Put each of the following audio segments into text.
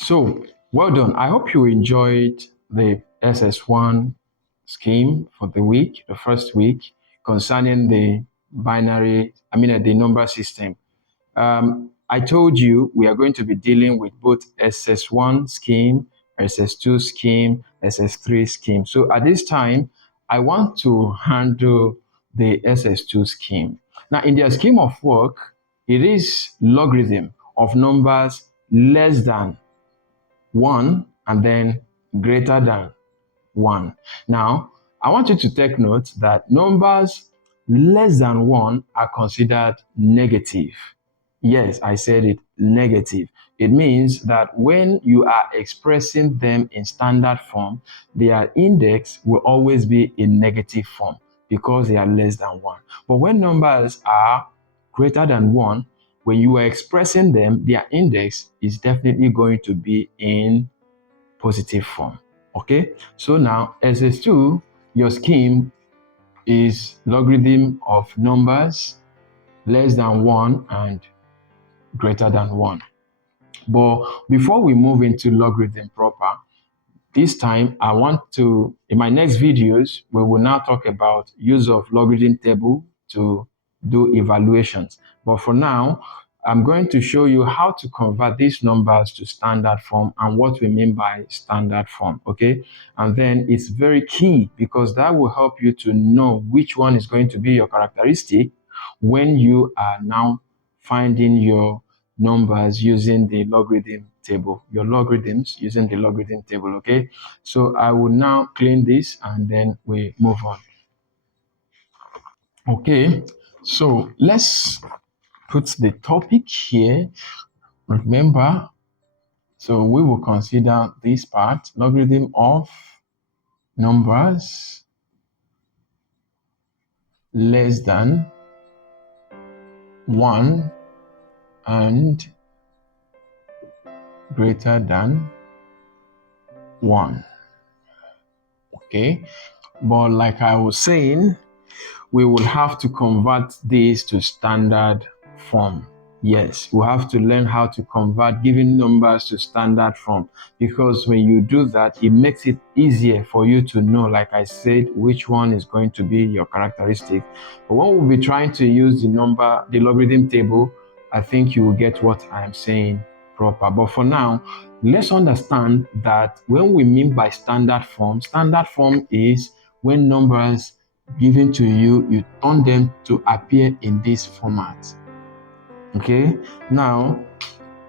So, well done. I hope you enjoyed the SS1 scheme for the week, the first week, concerning the the number system. I told you we are going to be dealing with both SS1 scheme, SS2 scheme, SS3 scheme. So at this time, I want to handle the SS2 scheme. Now, in their scheme of work, it is logarithm of numbers less than 1 and then greater than 1. Now, I want you to take note that numbers less than 1 are considered negative. Yes, I said it, negative. It means that when you are expressing them in standard form, their index will always be in negative form because they are less than 1. But when numbers are greater than 1, when you are expressing them, their index is definitely going to be in positive form. Okay, so now SS2, your scheme is logarithm of numbers less than 1 and greater than 1. But before we move into logarithm proper, this time I want to, in my next videos, we will now talk about use of logarithm table to do evaluations. But for now, I'm going to show you how to convert these numbers to standard form and what we mean by standard form, okay? And then it's very key because that will help you to know which one is going to be your characteristic when you are now finding your numbers using the logarithm table, your logarithms using the logarithm table, okay? So I will now clean this and then we move on. Okay, so let's put the topic here. Remember, so we will consider this part, logarithm of numbers less than 1 and greater than 1. Okay, but like I was saying, we will have to convert this to standard form. Yes, we have to learn how to convert given numbers to standard form, because when you do that, it makes it easier for you to know, like I said, which one is going to be your characteristic. But when we'll be trying to use the logarithm table, I think you will get what I'm saying proper. But for now, let's understand that when we mean by standard form is when numbers given to you, you turn them to appear in this format. Okay, now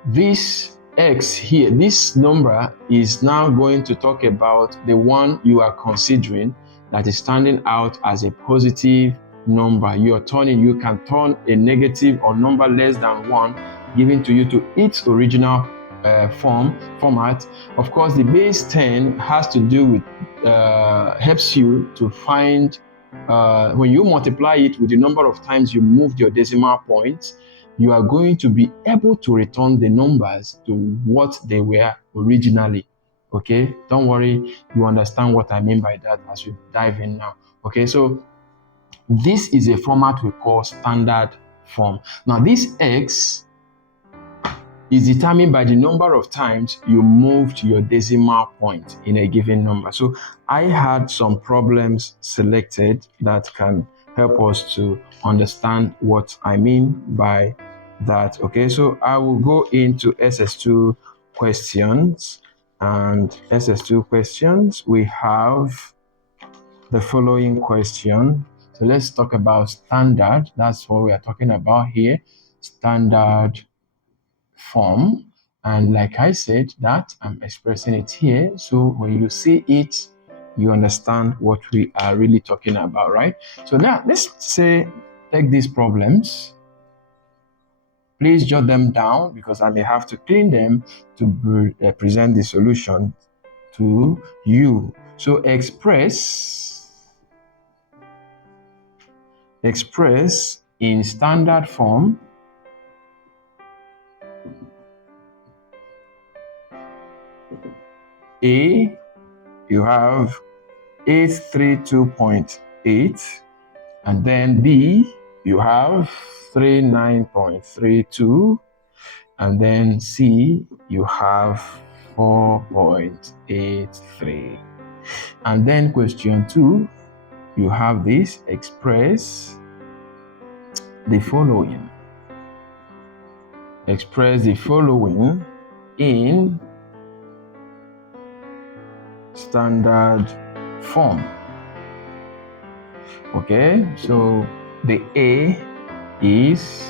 this x here, this number is now going to talk about the one you are considering that is standing out as a positive number. You can turn a negative or number less than 1 given to you to its original format. Of course, the base 10 has to do with helps you to find when you multiply it with the number of times you moved your decimal points, you are going to be able to return the numbers to what they were originally. Okay, don't worry, you understand what I mean by that as we dive in now. Okay, so this is a format we call standard form. Now this x is determined by the number of times you moved your decimal point in a given number. So I had some problems selected that can help us to understand what I mean by that. Okay, so I will go into SS2 questions, and SS2 questions, we have the following question. So let's talk about standard. That's what we are talking about here, standard form. And like I said, that I'm expressing it here, so when you see it, you understand what we are really talking about, right? So now let's say take these problems. Please jot them down because I may have to clean them to present the solution to you. So express in standard form A, you have 832.8, and then B, you have 39.32, and then C, you have 4.83. And then question 2, you have this: express the following. Express the following in standard form. Okay, so the A, please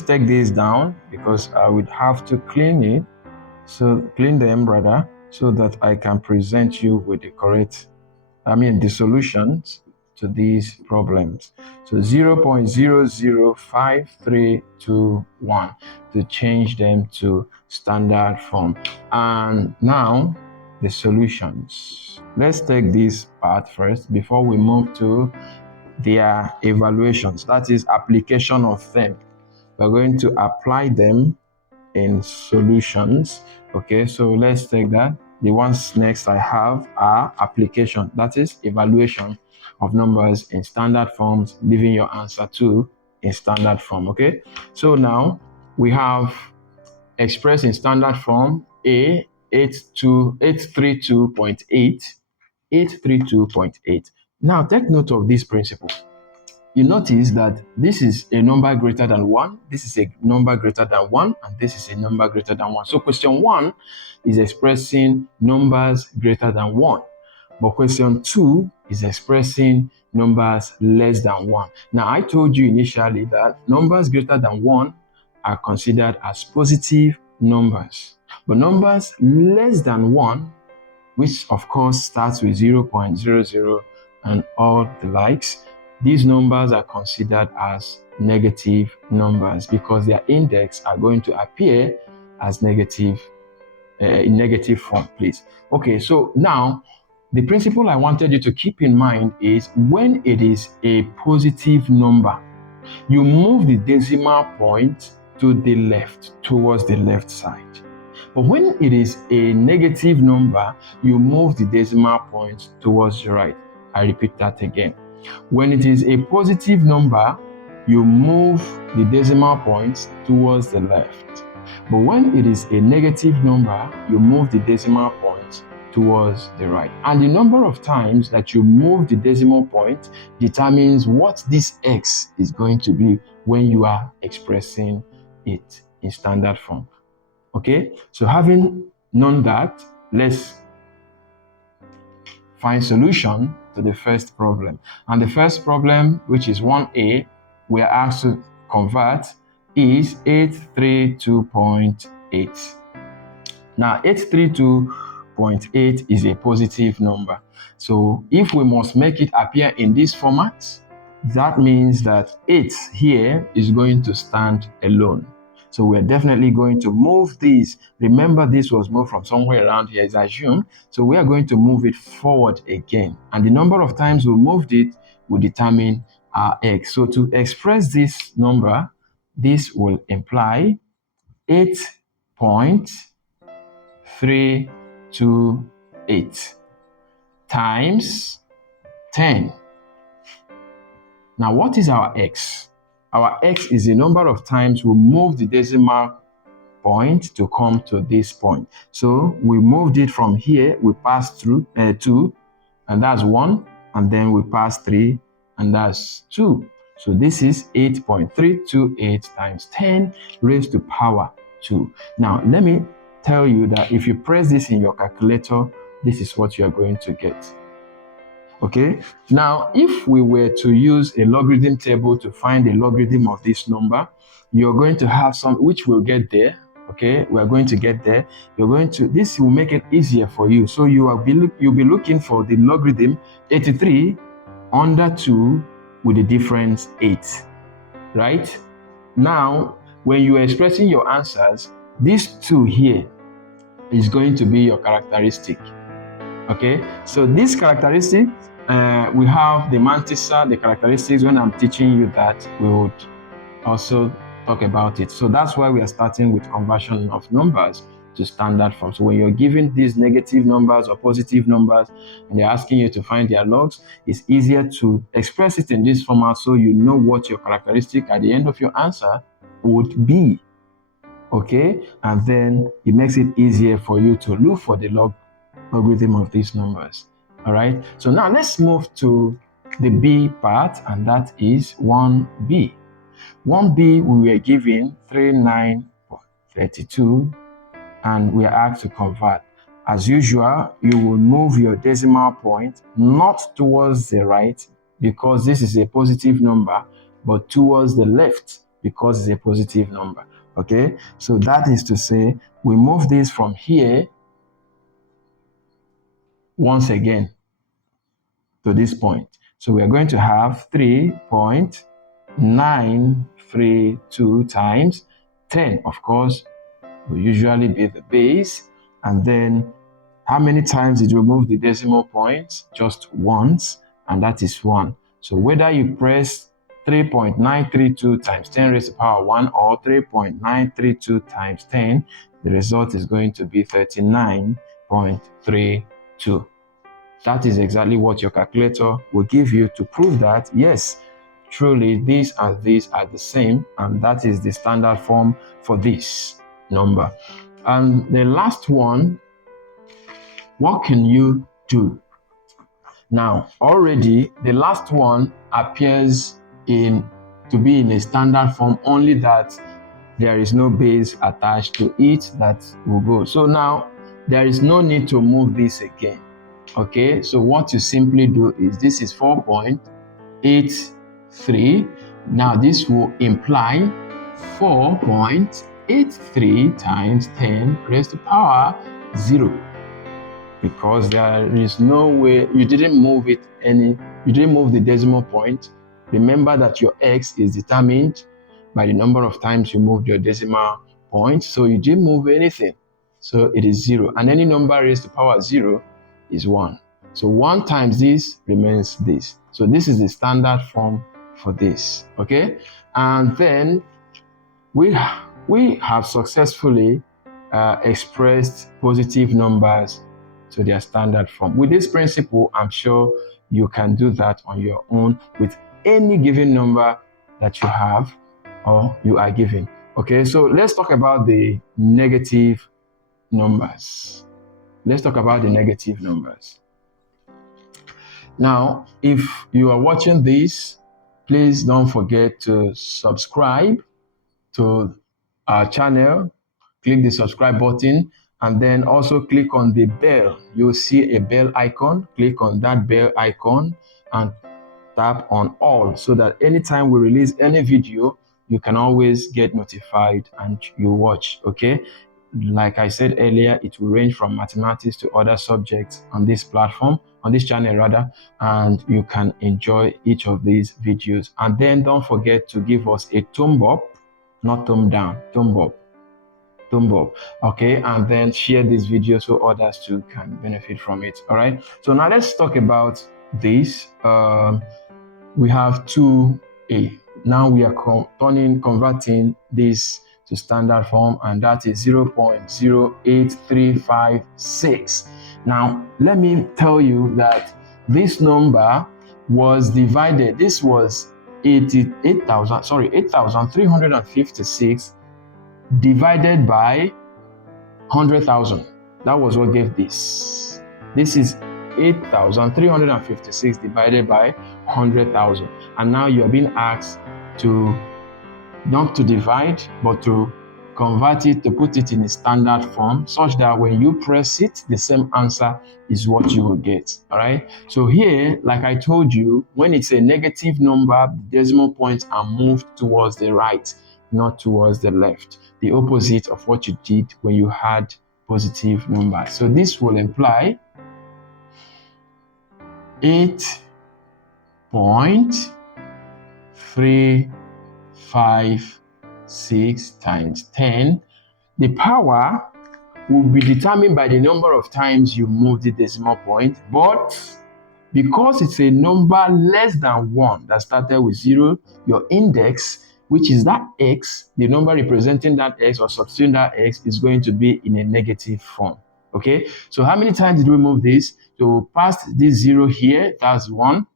take this down because I would have to clean them so that I can present you with the solutions to these problems. So 0.005321 to change them to standard form. And now the solutions. Let's take this part first before we move to their evaluations. That is application of them. We're going to apply them in solutions. Okay, so let's take that. The ones next I have are application, that is evaluation of numbers in standard forms, leaving your answer to in standard form. Okay, so now we have expressed in standard form A 832.8. Now take note of this principle. You notice that this is a number greater than 1, this is a number greater than 1, and this is a number greater than 1. So question 1 is expressing numbers greater than 1, but question 2 is expressing numbers less than 1. Now, I told you initially that numbers greater than 1 are considered as positive numbers, but numbers less than 1, which of course starts with 0.00 and all the likes, these numbers are considered as negative numbers because their index are going to appear as negative in negative form, please. Okay, so now the principle I wanted you to keep in mind is when it is a positive number, you move the decimal point to the left, towards the left side. But when it is a negative number, you move the decimal point towards the right. I repeat that again. When it is a positive number, you move the decimal points towards the left. But when it is a negative number, you move the decimal point towards the right. And the number of times that you move the decimal point determines what this x is going to be when you are expressing it in standard form. Okay, so having known that, let's find solution to the first problem. And the first problem, which is 1a, we are asked to convert is 832.8. Now 832.8 is a positive number. So if we must make it appear in this format, that means that 8 here is going to stand alone. So we're definitely going to move this. Remember, this was moved from somewhere around here, is assumed. So we are going to move it forward again. And the number of times we moved it will determine our x. So to express this number, this will imply 8.328 times 10. Now, what is our x? Our x is the number of times we move the decimal point to come to this point. So we moved it from here, we passed through 2, and that's 1, and then we pass 3, and that's 2. So this is 8.328 times 10 raised to power 2. Now, let me tell you that if you press this in your calculator, this is what you are going to get. Okay, now if we were to use a logarithm table to find the logarithm of this number, you're going to have some, which we'll get there. Okay, we are going to get there. This will make it easier for you. So you'll be looking for the logarithm 83 under 2 with the difference 8, right? Now, when you are expressing your answers, this 2 here is going to be your characteristic. Okay, so this characteristic, we have the mantissa, the characteristics. When I'm teaching you that, we would also talk about it. So that's why we are starting with conversion of numbers to standard form. So when you're given these negative numbers or positive numbers and they're asking you to find their logs, it's easier to express it in this format so you know what your characteristic at the end of your answer would be. okay? And then it makes it easier for you to look for the logarithm of these numbers, all right? So now let's move to the B part, and that is 1B. 1B, we were given 39.32, and we are asked to convert. As usual, you will move your decimal point not towards the right because this is a positive number, but towards the left because it's a positive number, okay? So that is to say, we move this from here once again to this point. So we are going to have 3.932 times 10, of course, will usually be the base. And then how many times did you move the decimal point? Just once, and that is 1. So whether you press 3.932 times 10 raised to the power 1 or 3.932 times 10, the result is going to be 39.32. That is exactly what your calculator will give you to prove that, yes, truly these and these are the same, and that is the standard form for this number. And the last one, what can you do? Now, already the last one appears to be in a standard form, only that there is no base attached to it that will go. So now there is no need to move this again. Okay, so what you simply do is, this is 4.83. Now this will imply 4.83 times 10 raised to the power 0, because there is no way, you didn't move it you didn't move the decimal point. Remember that your x is determined by the number of times you moved your decimal point, so you didn't move anything, so it is 0, and any number raised to the power 0 is 1. So 1 times this remains this. So this is the standard form for this, okay? And then we have successfully expressed positive numbers to their standard form. With this principle, I'm sure you can do that on your own with any given number that you have or you are given. Okay, so let's talk about the negative numbers. Let's talk about the negative numbers. Now, if you are watching this, please don't forget to subscribe to our channel. Click the subscribe button, and then also click on the bell. You'll see a bell icon. Click on that bell icon and tap on all, so that anytime we release any video, you can always get notified and you watch, okay? Like I said earlier, it will range from mathematics to other subjects on this platform, on this channel rather, and you can enjoy each of these videos. And then don't forget to give us a thumb up, not thumb down, thumb up, okay? And then share this video so others too can benefit from it. All right, so now let's talk about this. We have 2a. Now we are converting this to standard form, and that is 0.08356. Now let me tell you that this number was divided. This was 8,356 divided by 100,000. That was what gave this. This is 8,356 divided by 100,000. And now you are being asked to not to divide, but to convert it, to put it in a standard form, such that when you press it, the same answer is what you will get. All right. So here, like I told you, when it's a negative number, the decimal points are moved towards the right, not towards the left. The opposite of what you did when you had positive numbers. So this will imply 8.356 times 10. The power will be determined by the number of times you move the decimal point, but because it's a number less than 1 that started with 0, your index, which is that x, the number representing that x or substituting that x, is going to be in a negative form. Okay, so how many times did we move this? So past this 0 here, that's 1,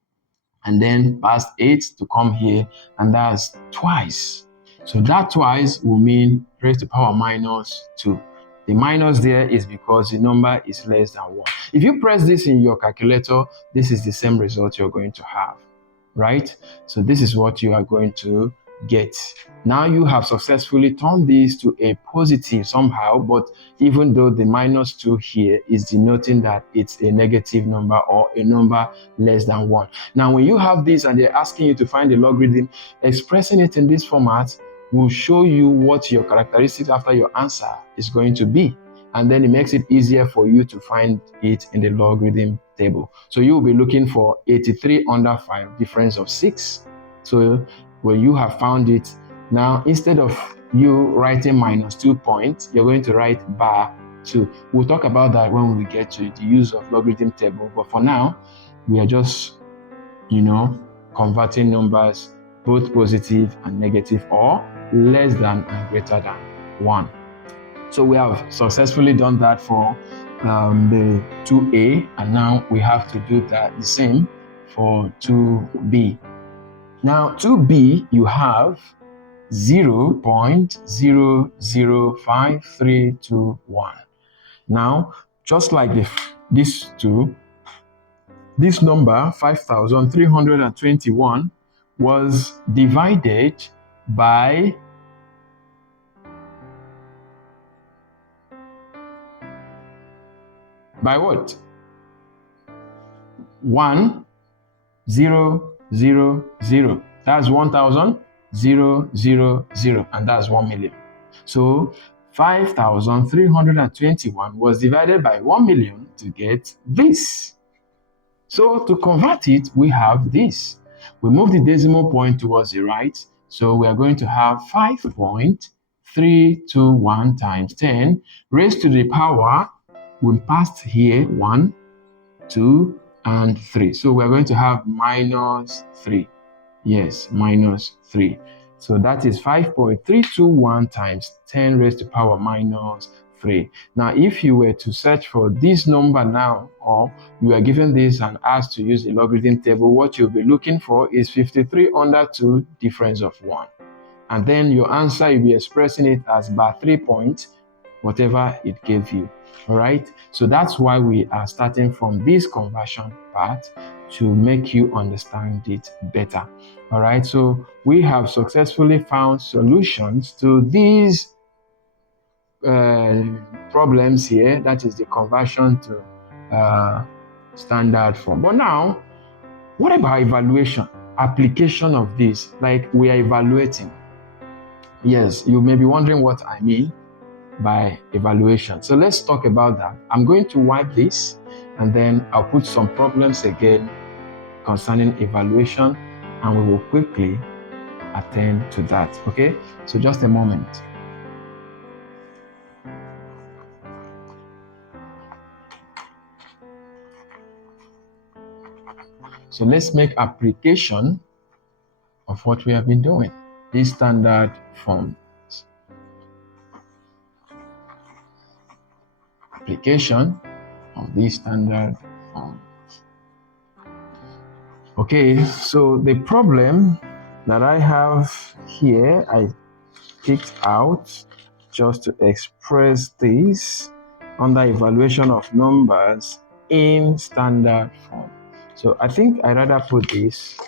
and then past 8 to come here, and that's twice. So that twice will mean raised to the power minus 2. The minus there is because the number is less than 1. If you press this in your calculator, this is the same result you're going to have, right? So this is what you are going to get. Now you have successfully turned this to a positive somehow, but even though the minus 2 here is denoting that it's a negative number or a number less than 1. Now when you have this and they're asking you to find the logarithm, expressing it in this format will show you what your characteristics after your answer is going to be. And then it makes it easier for you to find it in the logarithm table. So you will be looking for 83 under 5, difference of 6. So when you have found it, now instead of you writing minus 2 points, you're going to write bar 2. We'll talk about that when we get to the use of logarithm table. But for now, we are just, converting numbers, both positive and negative, or less than and greater than 1. So we have successfully done that for the 2a, and now we have to do the same for 2b. Now 2b, you have 0.005321. Now, just like these two, this number 5,321 was divided by what? 1, 0, 0, 0. That's 1,000, 0, 0, 0, and that's 1 million. So 5,321 was divided by 1 million to get this. So to convert it, we have this. We move the decimal point towards the right. So we are going to have 5.321 times 10 raised to the power. We passed here 1, 2, and 3. So we're going to have minus 3. Yes, minus 3. So that is 5.321 times 10 raised to the power minus 3. Now, if you were to search for this number now, or you are given this and asked to use the logarithm table, what you'll be looking for is 53 under 2, difference of 1. And then your answer, you'll be expressing it as bar 3 points, whatever it gave you. All right, so that's why we are starting from this conversion part to make you understand it better. All right, so we have successfully found solutions to these problems here, that is the conversion to standard form. But now, what about evaluation, application of this? Like, we are evaluating. Yes, you may be wondering what I mean by evaluation. So let's talk about that. I'm going to wipe this and then I'll put some problems again concerning evaluation, and we will quickly attend to that. Okay, so just a moment. So let's make application of what we have been doing, this standard form. Application of this standard form. Okay, so the problem that I have here, I picked out just to express this under evaluation of numbers in standard form. So I think I'd rather put this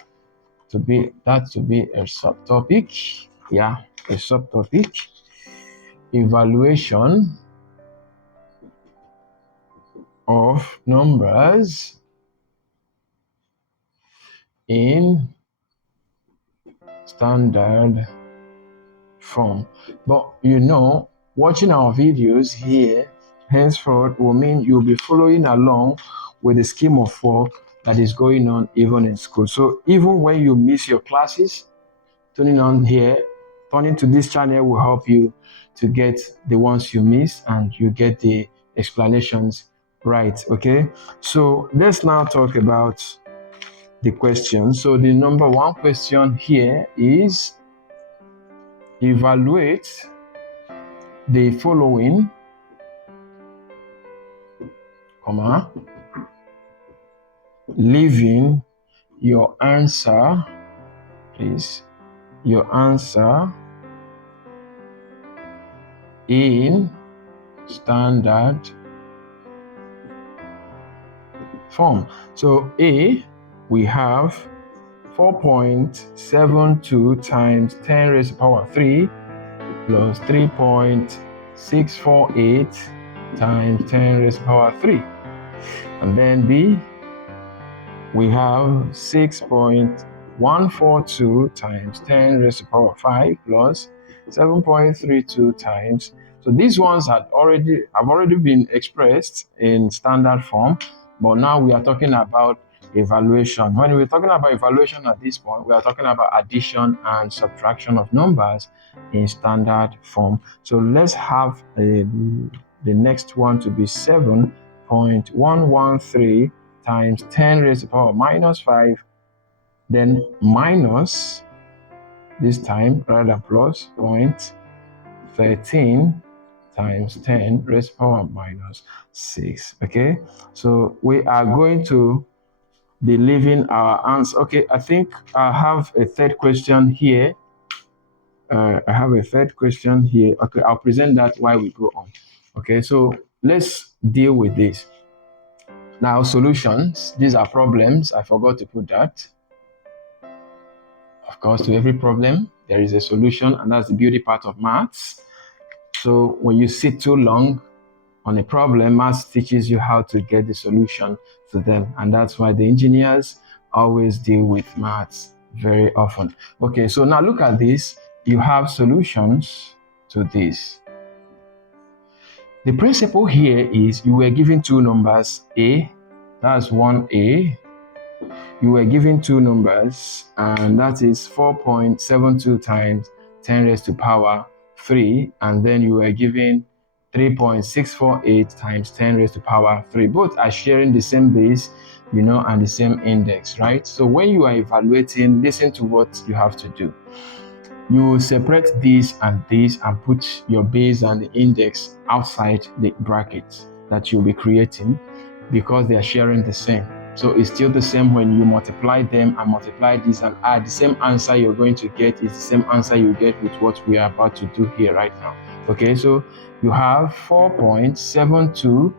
to be a subtopic. Yeah, a subtopic. Evaluation of numbers in standard form. But watching our videos here henceforth will mean you'll be following along with the scheme of work that is going on even in school. So even when you miss your classes, turning to this channel will help you to get the ones you miss and you get the explanations right. Okay, so let's now talk about the question. So the number one question here is evaluate the following, leaving your answer, please, your answer in standard form. So A, we have 4.72 times 10 raised to the power 3 plus 3.648 times 10 raised to the power 3. And then B, we have 6.142 times 10 raised to the power 5 plus 7.32 times. So these ones have already been expressed in standard form, but now we are talking about evaluation. When we're talking about evaluation at this point, we are talking about addition and subtraction of numbers in standard form. So let's have the next one to be 7.113 times 10 raised to the power minus 5, then minus, this time rather than plus, 0.13 times 10 raised to the power minus 6. Okay, so we are going to be leaving our answer. Okay, I think I have a third question here. Okay, I'll present that while we go on. Okay, so let's deal with this. Now, solutions. These are problems. I forgot to put that. Of course, to every problem, there is a solution, and that's the beauty part of maths. So when you sit too long on a problem, maths teaches you how to get the solution to them. And that's why the engineers always deal with maths very often. Okay, so now look at this. You have solutions to this. The principle here is you were given two numbers, A, that's 1A. You were given two numbers, and that is 4.72 times 10 raised to power 3, and then you were given 3.648 times 10 raised to power 3. Both are sharing the same base, and the same index, right? So when you are evaluating, listen to what you have to do. You separate this and put your base and the index outside the bracket that you'll be creating, because they are sharing the same. So it's still the same when you multiply them and multiply this and add. The same answer you're going to get is the same answer you get with what we are about to do here right now. Okay, so you have 4.72.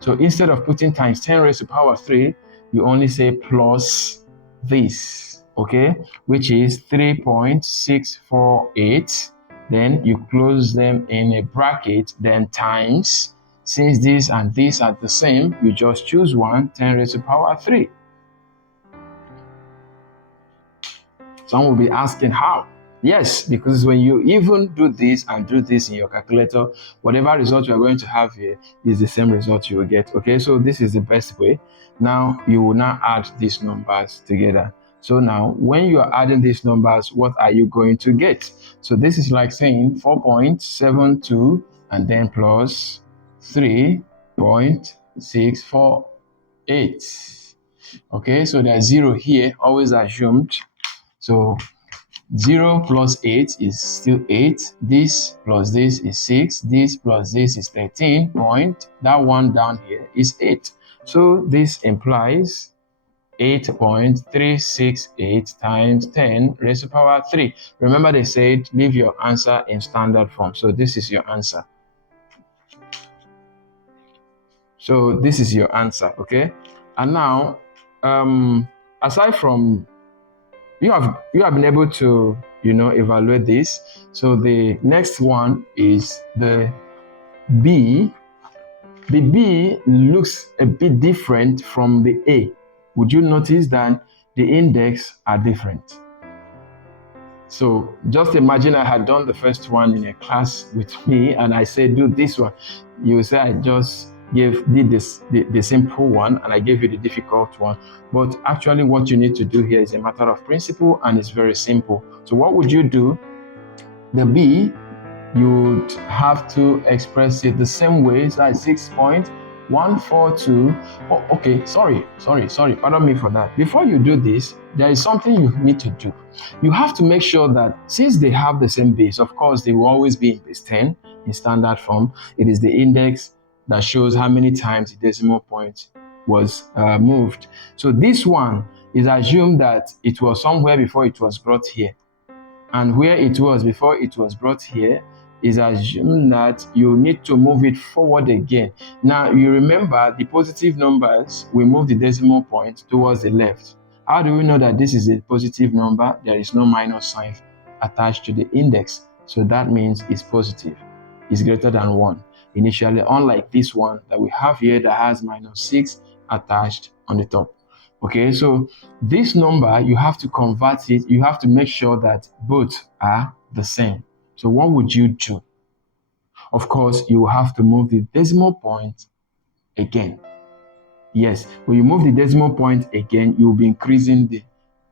So instead of putting times 10 raised to power 3, you only say plus this, okay, which is 3.648. Then you close them in a bracket, then times. Since these and these are the same, you just choose one, 10 raised to power 3. Some will be asking how. Yes, because when you even do this and do this in your calculator, whatever result you are going to have here is the same result you will get. Okay, so this is the best way. Now you will now add these numbers together. So now when you are adding these numbers, what are you going to get? So this is like saying 4.72 and then plus 3.648. Okay, so there's 0 here, always assumed. So 0 plus 8 is still 8. This plus this is 6. This plus this is 13. That one down here is 8. So this implies 8.368 times 10 raised to power 3. Remember, they said leave your answer in standard form. So this is your answer. So this is your answer, okay? And now, aside from you have been able to evaluate this. So the next one is the B. The B looks a bit different from the A. Would you notice that the index are different? So just imagine I had done the first one in a class with me and I said do this one. You will say I just did the simple one and I gave you the difficult one. But actually what you need to do here is a matter of principle, and it's very simple. So what would you do? The B, you would have to express it the same way. So it's 6.142. Oh, okay, sorry, pardon me for that. Before you do this, there is something you need to do. You have to make sure that since they have the same base, of course they will always be in base 10 in standard form. It is the index that shows how many times the decimal point was moved. So this one is assumed that it was somewhere before it was brought here. And where it was before it was brought here, is assumed that you need to move it forward again. Now, you remember the positive numbers, we move the decimal point towards the left. How do we know that this is a positive number? There is no minus sign attached to the index. So that means it's positive. It's greater than 1 initially, unlike this one that we have here that has -6 attached on the top. Okay, so this number, you have to convert it. You have to make sure that both are the same. So what would you do? Of course, you will have to move the decimal point again. Yes, when you move the decimal point again, you'll be increasing the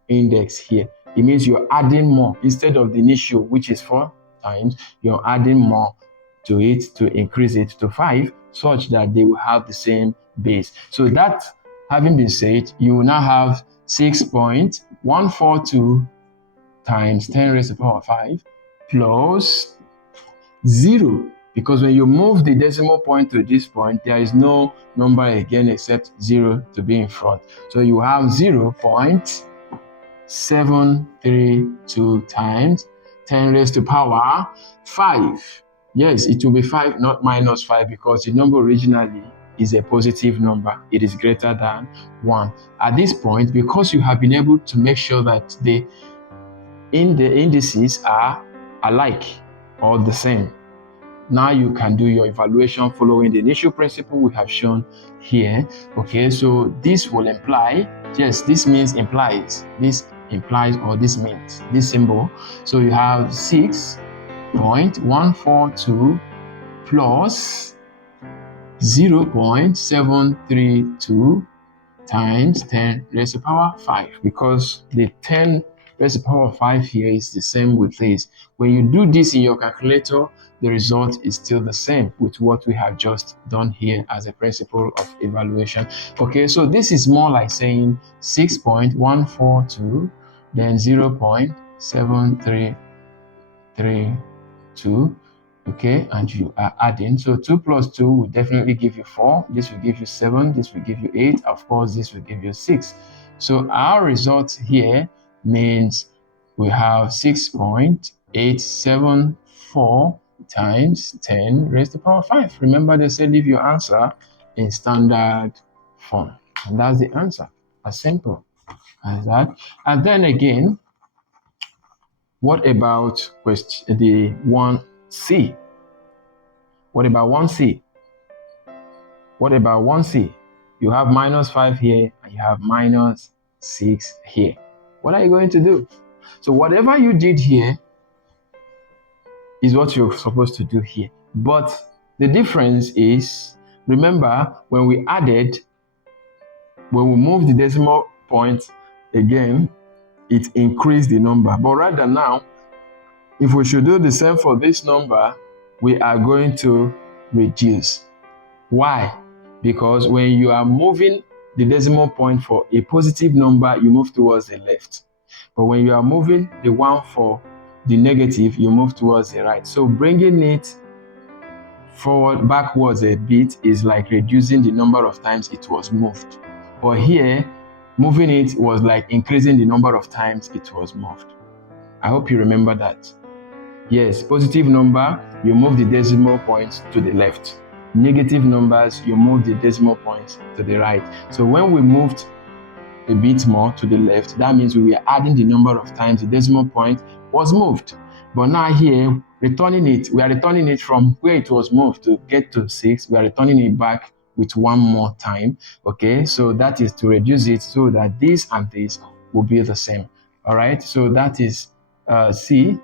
index here. It means you're adding more. Instead of the initial, which is 4 times, you're adding more to it to increase it to 5, such that they will have the same base. So that having been said, you will now have 6.142 times 10 raised to the power 5 plus 0. Because when you move the decimal point to this point, there is no number again except 0 to be in front. So you have 0.732 times 10 raised to the power 5. Yes, it will be 5, not -5, because the number originally is a positive number. It is greater than 1. At this point, because you have been able to make sure that the indices are alike or the same, now you can do your evaluation following the initial principle we have shown here. Okay, so this will imply, yes, this means implies, this implies, or this means, this symbol. So you have 6.142 plus 0.732 times 10 raised to the power 5, because the 10 raised to the power 5 here is the same with this. When you do this in your calculator, the result is still the same with what we have just done here as a principle of evaluation. Okay, so this is more like saying 6.142, then 0.732, okay, and you are adding. So 2 plus 2 will definitely give you 4. This will give you 7. This will give you 8. Of course, this will give you 6. So our result here means we have 6.874 times 10 raised to the power 5. Remember, they say leave your answer in standard form. And that's the answer. As simple as that. And then again, what about question the 1C? What about 1C? What about 1C? You have -5 here and you have -6 here. What are you going to do? So whatever you did here is what you're supposed to do here. But the difference is, remember, when we moved the decimal point again, it increased the number. But rather now, if we should do the same for this number, we are going to reduce. Why? Because when you are moving the decimal point for a positive number, you move towards the left. But when you are moving the one for the negative, you move towards the right. So bringing it backwards a bit is like reducing the number of times it was moved. But here, moving it was like increasing the number of times it was moved. I hope you remember that. Yes, positive number, you move the decimal point to the left. Negative numbers, you move the decimal point to the right. So when we moved a bit more to the left, that means we were adding the number of times the decimal point was moved. But now here, we are returning it from where it was moved to get to 6. We are returning it back with one more time. Okay, so that is to reduce it so that this and this will be the same. All right, so that is C,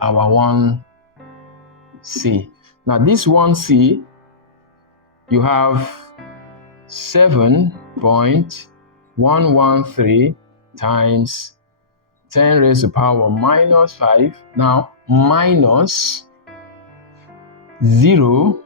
our 1C. Now this 1C, you have 7.113 times 10 raised to the power -5. Now minus 0,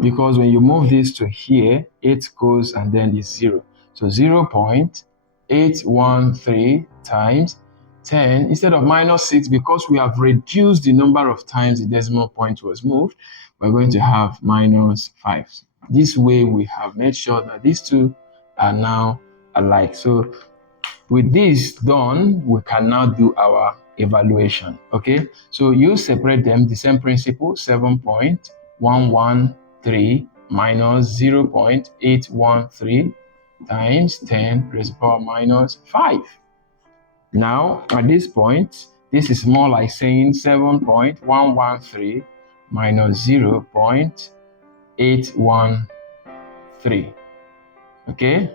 because when you move this to here, 8 goes and then it's 0. So 0.813 times 10, instead of -6, because we have reduced the number of times the decimal point was moved, we're going to have -5. This way we have made sure that these two are now alike. So with this done, we can now do our evaluation. Okay, so you separate them, the same principle, 7.113 minus 0.813 times 10 raised to the power minus 5. Now, at this point, this is more like saying 7.113 minus 0.813. Okay?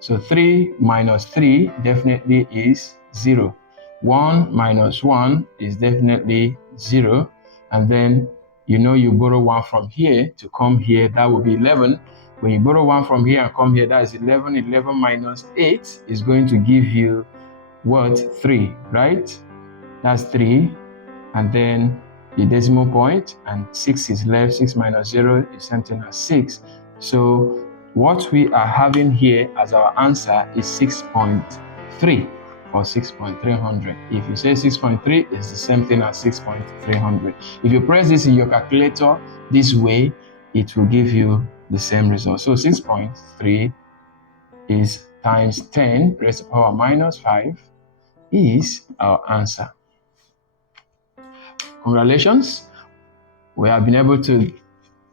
So 3 minus 3 definitely is 0. 1 minus 1 is definitely 0. And then, you borrow 1 from here to come here, that will be 11. When you borrow 1 from here and come here, that is 11. 11 minus 8 is going to give you what? 3, right? That's 3. And then the decimal point, and 6 is left. 6 minus 0 is something as 6. So what we are having here as our answer is 6.3 or 6.300. If you say 6.3, it's the same thing as 6.300. If you press this in your calculator this way, it will give you the same result. So 6.3 is times 10 raised to the power minus 5 is our answer. Congratulations, we have been able to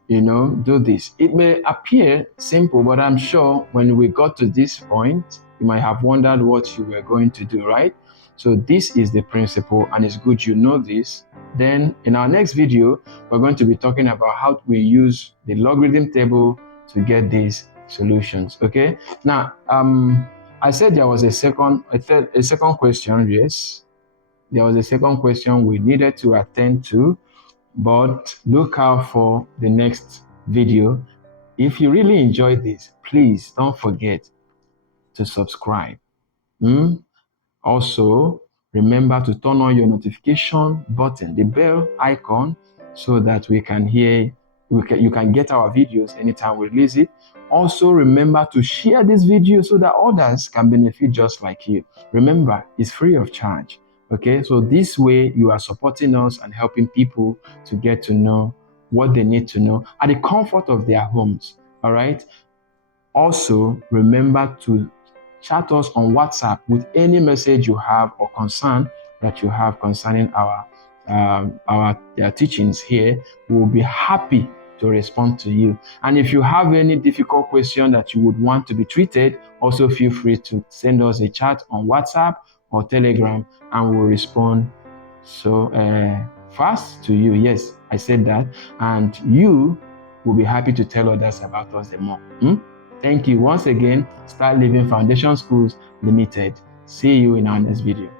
do this. It may appear simple, but I'm sure when we got to this point, you might have wondered what you were going to do, right? So this is the principle, and it's good you know this. Then in our next video, we're going to be talking about how we use the logarithm table to get these solutions. Okay. Now, I said there was a second question. Yes, there was a second question we needed to attend to. But look out for the next video. If you really enjoyed this, please don't forget to subscribe. Also, remember to turn on your notification button, the bell icon, so that you can get our videos anytime we release it. Also, remember to share this video so that others can benefit just like you. Remember, it's free of charge. Okay, so this way you are supporting us and helping people to get to know what they need to know at the comfort of their homes. All right. Also, remember to chat us on WhatsApp with any message you have or concern that you have concerning our teachings here. We'll be happy to respond to you. And if you have any difficult question that you would want to be treated, also feel free to send us a chat on WhatsApp or Telegram, and we'll respond so fast to you. Yes, I said that. And you will be happy to tell others about us the more. Thank you once again. Start Living Foundation Schools Limited. See you in our next video.